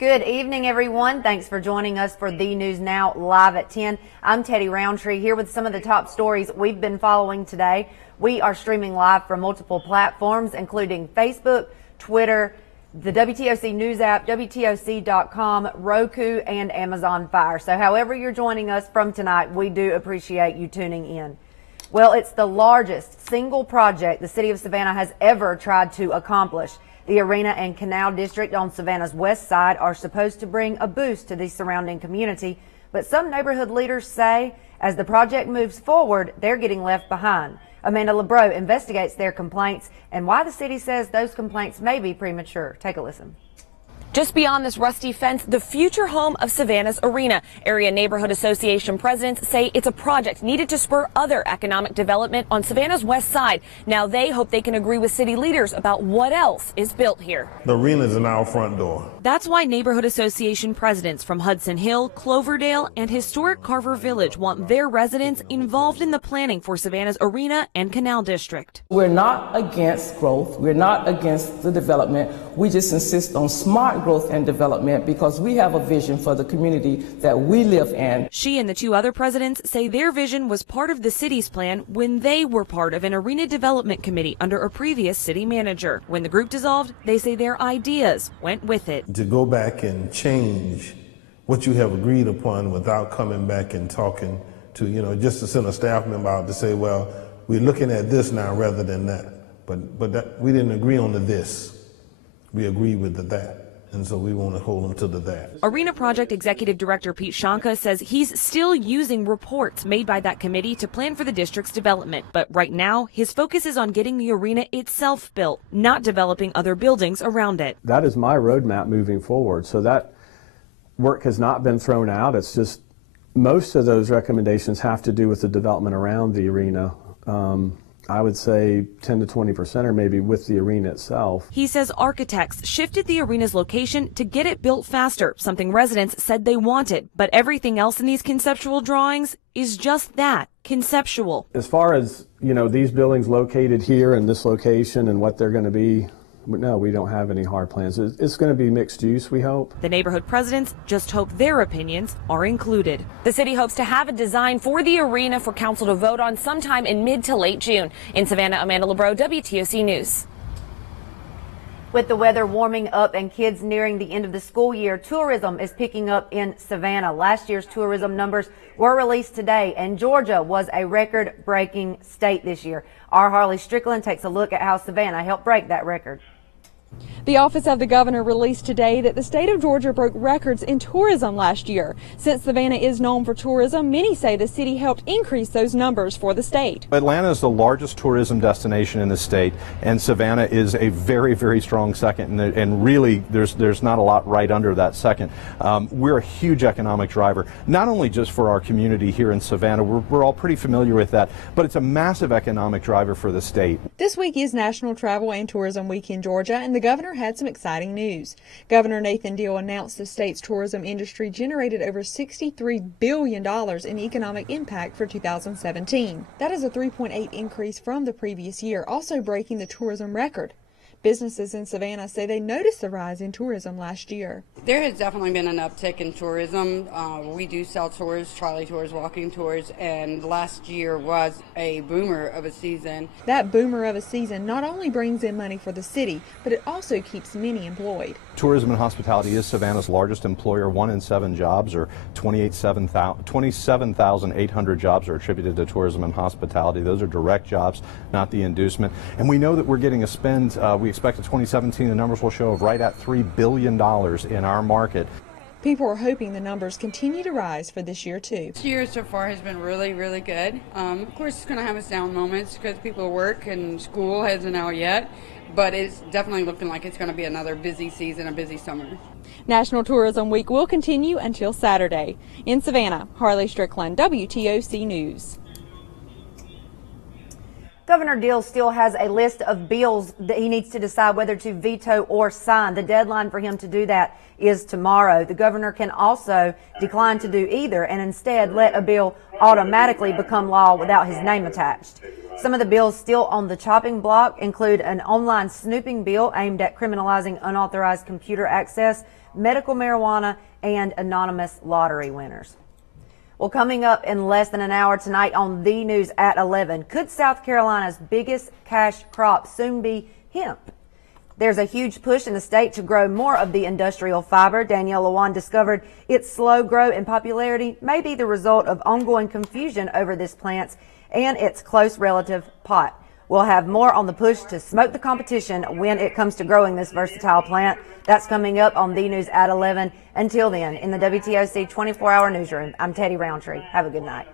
Good evening, everyone. Thanks for joining us for The News Now live at 10. I'm Teddy Roundtree here with some of the top stories we've been following today. We are streaming live from multiple platforms, including Facebook, Twitter, the WTOC News app, WTOC.com, Roku, and Amazon Fire. So however you're joining us from tonight, we do appreciate you tuning in. Well, it's the largest single project the city of Savannah has ever tried to accomplish. The Arena and Canal District on Savannah's west side are supposed to bring a boost to the surrounding community, but some neighborhood leaders say as the project moves forward, they're getting left behind. Amanda LeBreau investigates their complaints and why the city says those complaints may be premature. Take a listen. Just beyond this rusty fence, the future home of Savannah's Arena. Area Neighborhood Association presidents say it's a project needed to spur other economic development on Savannah's west side. Now they hope they can agree with city leaders about what else is built here. The arena is in our front door. That's why Neighborhood Association presidents from Hudson Hill, Cloverdale, and historic Carver Village want their residents involved in the planning for Savannah's Arena and Canal District. We're not against growth. We're not against the development. We just insist on smart growth and development because we have a vision for the community that we live in. She and the two other presidents say their vision was part of the city's plan when they were part of an arena development committee under a previous city manager. When the group dissolved, they say their ideas went with it. To go back and change what you have agreed upon without coming back and talking to, just to send a staff member out to say, well, we're looking at this now rather than that. But that, we didn't agree on the this. We agreed with the that. And so we want to hold them to the that. Arena Project Executive Director Pete Shanka says he's still using reports made by that committee to plan for the district's development. But right now, his focus is on getting the arena itself built, not developing other buildings around it. That is my roadmap moving forward. So that work has not been thrown out. It's just most of those recommendations have to do with the development around the arena. I would say 10 to 20% or maybe with the arena itself. He says architects shifted the arena's location to get it built faster, something residents said they wanted. But everything else in these conceptual drawings is just that, conceptual. As far as, these buildings located here in this location and what they're going to be, no, we don't have any hard plans. It's going to be mixed use, we hope. The neighborhood presidents just hope their opinions are included. The city hopes to have a design for the arena for council to vote on sometime in mid to late June. In Savannah, Amanda LeBreau, WTOC News. With the weather warming up and kids nearing the end of the school year, tourism is picking up in Savannah. Last year's tourism numbers were released today, and Georgia was a record-breaking state this year. Our Harley Strickland takes a look at how Savannah helped break that record. The Office of the Governor released today that the state of Georgia broke records in tourism last year. Since Savannah is known for tourism, many say the city helped increase those numbers for the state. Atlanta is the largest tourism destination in the state, and Savannah is a very, very strong second, and really there's not a lot right under that second. We're a huge economic driver, not only just for our community here in Savannah, we're all pretty familiar with that, but it's a massive economic driver for the state. This week is National Travel and Tourism Week in Georgia, and the governor had some exciting news. Governor Nathan Deal announced the state's tourism industry generated over $63 billion in economic impact for 2017. That is a 3.8% increase from the previous year, also breaking the tourism record. Businesses in Savannah say they noticed the rise in tourism last year. There has definitely been an uptick in tourism. We do sell tours, trolley tours, walking tours, and last year was a boomer of a season. That boomer of a season not only brings in money for the city, but it also keeps many employed. Tourism and hospitality is Savannah's largest employer. 1 in 7 jobs, or 27,800 jobs, are attributed to tourism and hospitality. Those are direct jobs, not the inducement. And we know that we're getting a spend. We expect in 2017 the numbers will show of right at $3 billion in our market. People are hoping the numbers continue to rise for this year, too. This year so far has been really, really good. Of course, it's going to have its down moments because people work and school hasn't out yet. But it's definitely looking like it's going to be another busy season, a busy summer. National Tourism Week will continue until Saturday. In Savannah, Harley Strickland, WTOC News. Governor Deal still has a list of bills that he needs to decide whether to veto or sign. The deadline for him to do that is tomorrow. The governor can also decline to do either and instead let a bill automatically become law without his name attached. Some of the bills still on the chopping block include an online snooping bill aimed at criminalizing unauthorized computer access, medical marijuana, and anonymous lottery winners. Well, coming up in less than an hour tonight on The News at 11, could South Carolina's biggest cash crop soon be hemp? There's a huge push in the state to grow more of the industrial fiber. Danielle Lewan discovered its slow growth in popularity may be the result of ongoing confusion over this plant and its close relative pot. We'll have more on the push to smoke the competition when it comes to growing this versatile plant. That's coming up on The News at 11. Until then, in the WTOC 24-hour newsroom, I'm Teddy Roundtree. Have a good night.